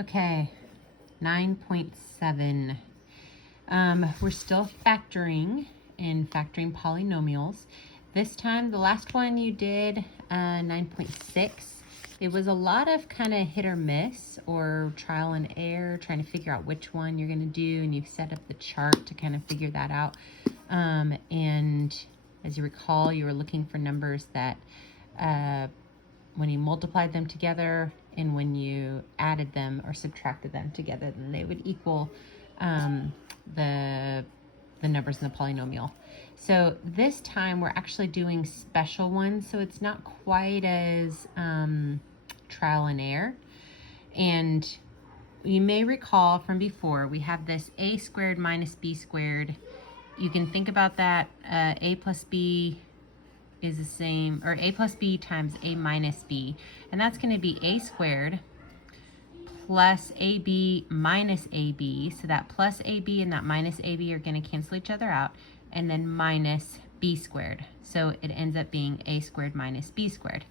Okay, 9.7. We're still factoring in factoring polynomials. This time, the last one you did, 9.6, it was a lot of kind of hit or miss or trial and error, trying to figure out which one you're going to do, and you've set up the chart to kind of figure that out. And as you recall, you were looking for numbers that when you multiplied them together and when you added them or subtracted them together, then they would equal the numbers in the polynomial. So this time we're actually doing special ones, so it's not quite as trial and error. And you may recall from before, we have this a squared minus b squared. You can think about that a plus b is the same, or a plus b times a minus b, and that's going to be a squared plus ab minus ab, so that plus ab and that minus ab are going to cancel each other out, and then minus b squared, so it ends up being a squared minus b squared.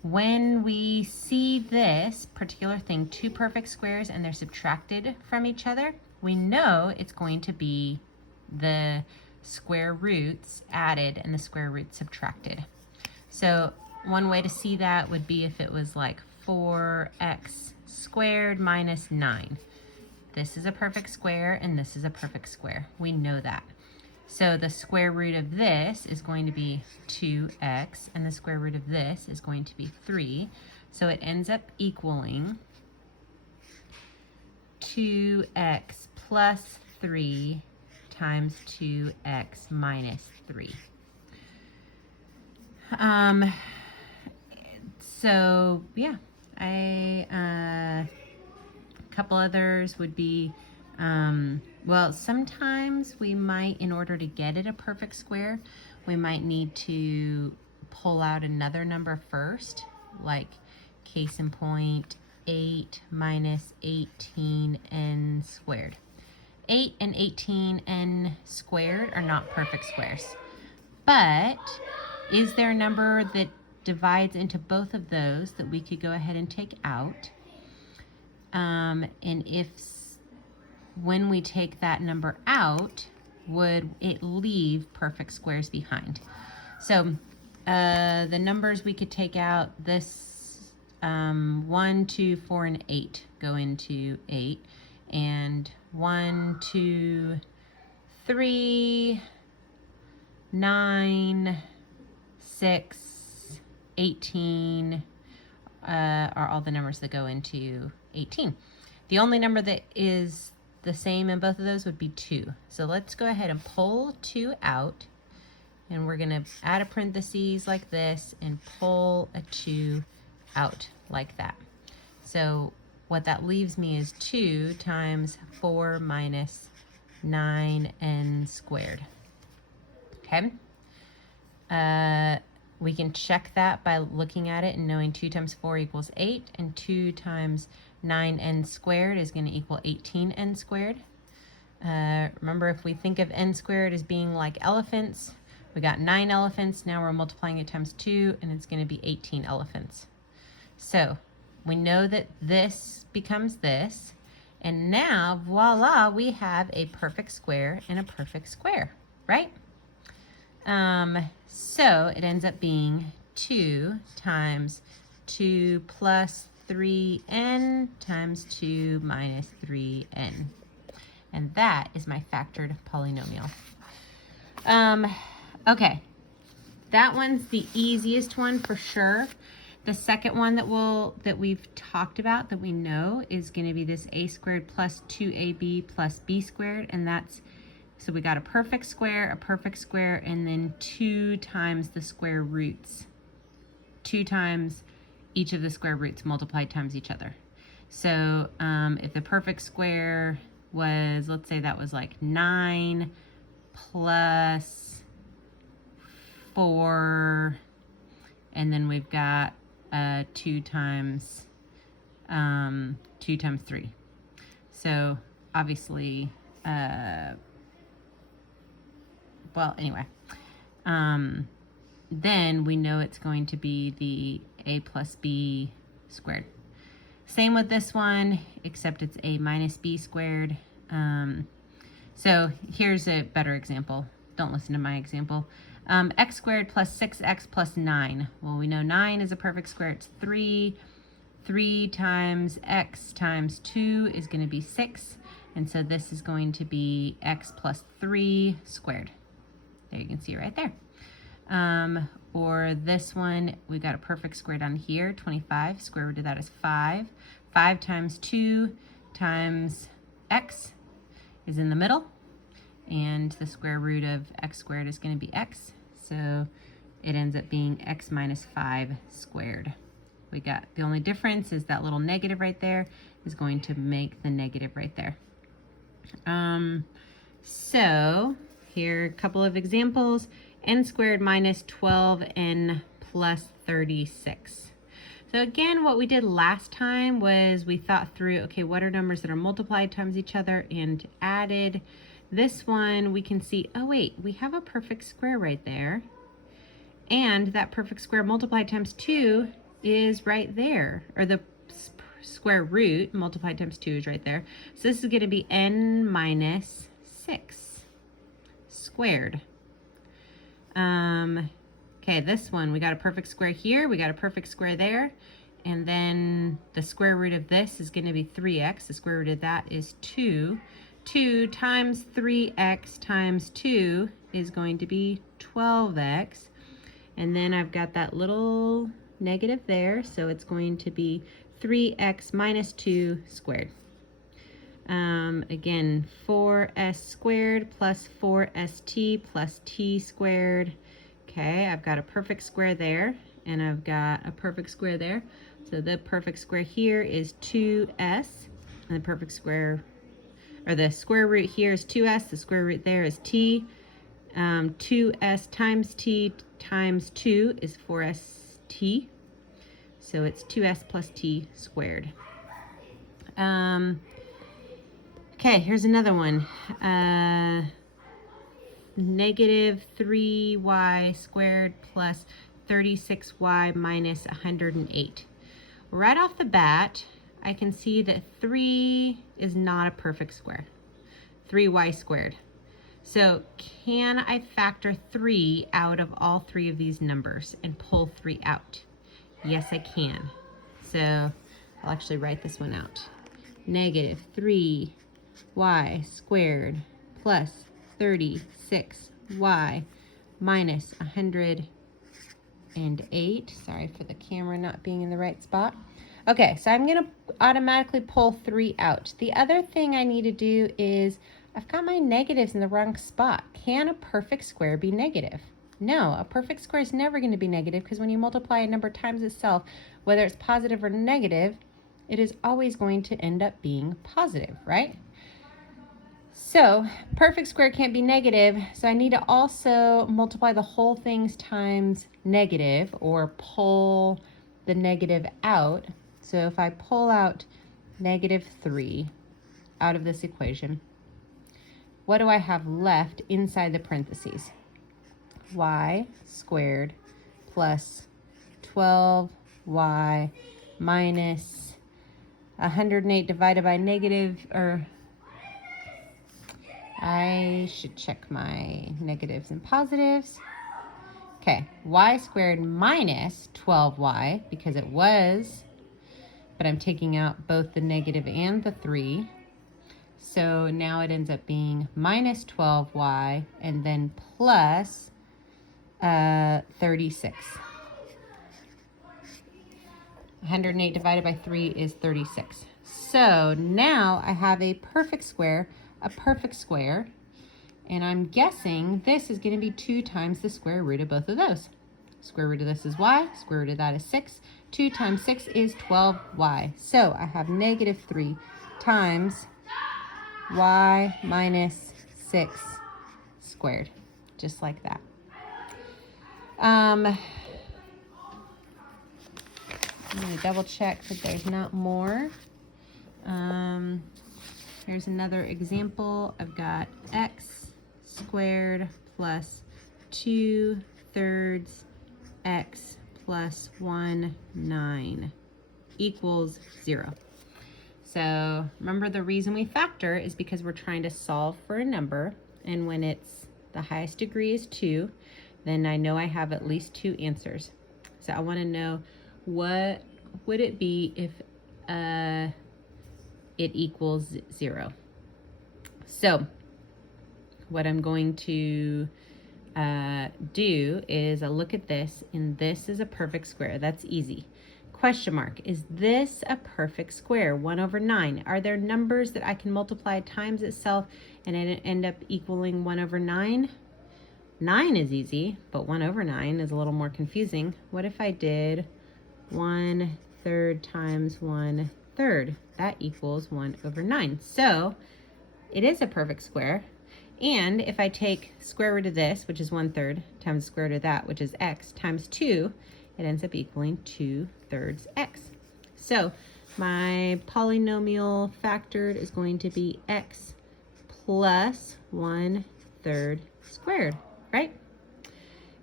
When we see this particular thing, two perfect squares, and they're subtracted from each other, we know it's going to be the square roots added and the square roots subtracted. So one way to see that would be if it was like 4x squared minus 9. This is a perfect square and this is a perfect square. We know that. So the square root of this is going to be 2x, and the square root of this is going to be 3. So it ends up equaling 2x plus 3 times 2x minus 3. So yeah, a couple others would be, well, sometimes we might, in order to get it a perfect square, we might need to pull out another number first, like case in point, 8 minus 18n squared. 8 and 18n squared are not perfect squares. But is there a number that divides into both of those that we could go ahead and take out? And if, when we take that number out, would it leave perfect squares behind? So the numbers we could take out, this 1, 2, 4, and 8 go into 8. And 1, 2, 3, 9, 6, 18 are all the numbers that go into 18. The only number that is the same in both of those would be 2. So let's go ahead and pull 2 out, and we're going to add a parentheses like this and pull a 2 out like that. So what that leaves me is 2 times 4 minus 9n squared. Okay? We can check that by looking at it and knowing 2 times 4 equals 8, and 2 times 9n squared is going to equal 18n squared. Remember, if we think of n squared as being like elephants, we got 9 elephants, now we're multiplying it times 2, and it's going to be 18 elephants. So we know that this becomes this, and now, voila, we have a perfect square and a perfect square, right? So it ends up being 2 times 2 plus 3n times 2 minus 3n. And that is my factored polynomial. Okay, that one's the easiest one for sure. The second one that we've talked about that we know is going to be this a squared plus 2ab plus b squared, and that's, so we got a perfect square, and then 2 times the square roots. 2 times each of the square roots multiplied times each other. So if the perfect square was, let's say that was like 9 plus 4, and then we've got 2 times 3. So obviously, well, anyway, then we know it's going to be the a plus b squared. Same with this one, except it's a minus b squared. So here's a better example. Don't listen to my example. X squared plus 6x plus 9. Well, we know 9 is a perfect square. It's 3. 3 times x times 2 is going to be 6. And so this is going to be x plus 3 squared. There, you can see it right there. Or this one, we got a perfect square down here, 25. Square root of that is 5. 5 times 2 times x is in the middle. And the square root of x squared is going to be x. So it ends up being x minus 5 squared. We got, the only difference is that little negative right there is going to make the negative right there. So here are a couple of examples. N squared minus 12n plus 36. So again, what we did last time was we thought through, okay, what are numbers that are multiplied times each other and added? This one we can see, oh wait, we have a perfect square right there. And that perfect square multiplied times 2 is right there, or the square root multiplied times 2 is right there. So this is going to be n minus 6 squared. Okay, this one, we got a perfect square here, we got a perfect square there, and then the square root of this is going to be 3x. The square root of that is 2. 2 times 3x times 2 is going to be 12x. And then I've got that little negative there, so it's going to be 3x minus 2 squared. Again, 4s squared plus 4st plus t squared. Okay, I've got a perfect square there, and I've got a perfect square there. So the perfect square here is 2s, and the perfect square, or the square root here is 2s, the square root there is t. 2s times t times 2 is 4st. So it's 2s plus t squared. Okay, here's another one. Negative 3y squared plus 36y minus 108. Right off the bat, I can see that 3 is not a perfect square. 3y squared. So can I factor 3 out of all 3 of these numbers and pull 3 out? Yes, I can. So I'll actually write this one out. Negative 3y squared plus 36y minus 108. Sorry for the camera not being in the right spot. Okay, so I'm going to automatically pull 3 out. The other thing I need to do is I've got my negatives in the wrong spot. Can a perfect square be negative? No, a perfect square is never going to be negative because when you multiply a number times itself, whether it's positive or negative, it is always going to end up being positive, right? So perfect square can't be negative, so I need to also multiply the whole things times negative or pull the negative out. So if I pull out negative 3 out of this equation, what do I have left inside the parentheses? Y squared plus 12y minus 108 divided by negative, or I should check my negatives and positives. Okay, y squared minus 12y, because it was, but I'm taking out both the negative and the 3. So now it ends up being minus 12y and then plus 36. 108 divided by 3 is 36. So now I have a perfect square, and I'm guessing this is going to be 2 times the square root of both of those. Square root of this is y, square root of that is 6. 2 times 6 is 12y. So I have negative 3 times y minus 6 squared, just like that. I'm going to double check that there's not more. Here's another example. I've got x squared plus 2/3 x plus 1/9. equals 0. So remember, the reason we factor is because we're trying to solve for a number, and when it's the highest degree is 2, then I know I have at least 2 answers. So I want to know, what would it be if it equals 0? So what I'm going to do is I look at this, and this is a perfect square. That's easy. Question mark, is this a perfect square? 1 over 9. Are there numbers that I can multiply times itself and it end up equaling 1 over 9? 9 is easy, but 1 over 9 is a little more confusing. What if I did 1/3 times 1/3? That equals 1 over 9. So it is a perfect square. And if I take square root of this, which is 1/3, times square root of that, which is x, times 2, it ends up equaling 2/3 x. So my polynomial factored is going to be x plus 1/3 squared, right?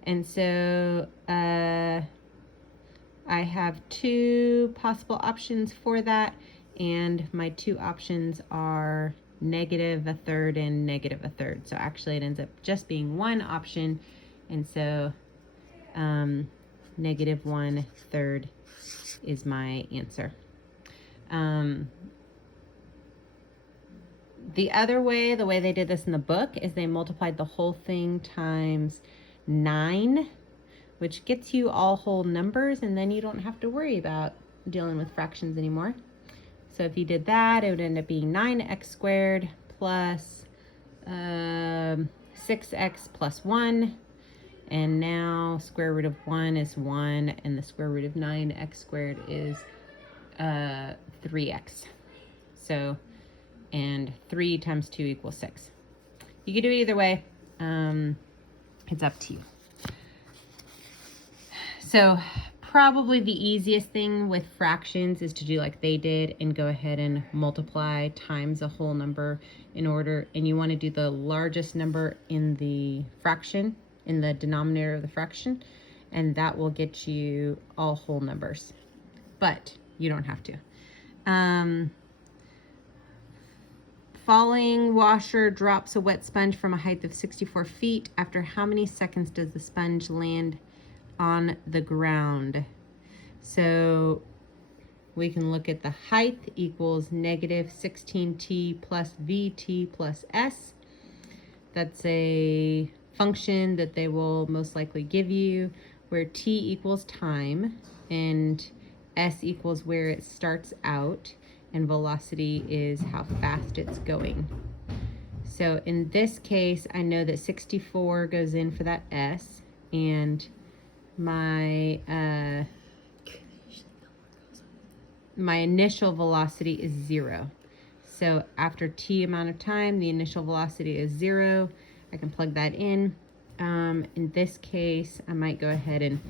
And so I have 2 possible options for that, and my 2 options are -1/3 and -1/3. So actually it ends up just being 1 option, and so -1/3 is my answer. The other way, the way they did this in the book, is they multiplied the whole thing times 9, which gets you all whole numbers, and then you don't have to worry about dealing with fractions anymore. So if you did that, it would end up being 9x squared plus 6x plus 1. And now square root of 1 is 1, and the square root of 9x squared is 3x. So, and 3 times 2 equals 6. You can do it either way. It's up to you. So probably the easiest thing with fractions is to do like they did and go ahead and multiply times a whole number in order, and you want to do the largest number in the fraction, in the denominator of the fraction, and that will get you all whole numbers, but you don't have to. Falling washer drops a wet sponge from a height of 64 feet. After how many seconds does the sponge land on the ground? So we can look at the height equals -16t plus vt plus s. That's a function that they will most likely give you, where t equals time and s equals where it starts out, and velocity is how fast it's going. So in this case, I know that 64 goes in for that s, and my my initial velocity is 0. So after t amount of time, the initial velocity is 0. I can plug that in. In this case, I might go ahead and,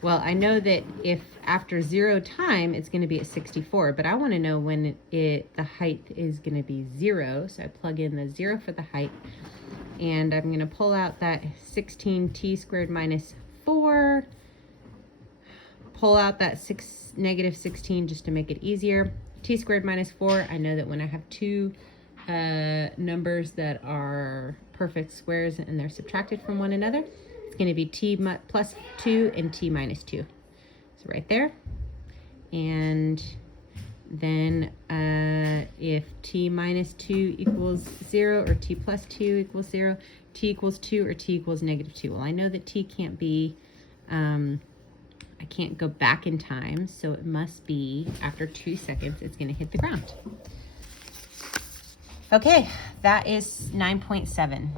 well, I know that if after 0 time, it's going to be at 64, but I want to know when the height is going to be 0. So I plug in the 0 for the height, and I'm going to pull out that 16t squared minus 4, pull out that -16 just to make it easier. T squared minus 4, I know that when I have 2 numbers that are perfect squares and they're subtracted from one another, it's going to be t plus 2 and t minus 2. So right there. And then if t minus 2 equals 0 or t plus 2 equals 0, t equals 2 or t equals -2. Well, I know that t can't be, I can't go back in time, so it must be after 2 seconds it's going to hit the ground. Okay, that is 9.7.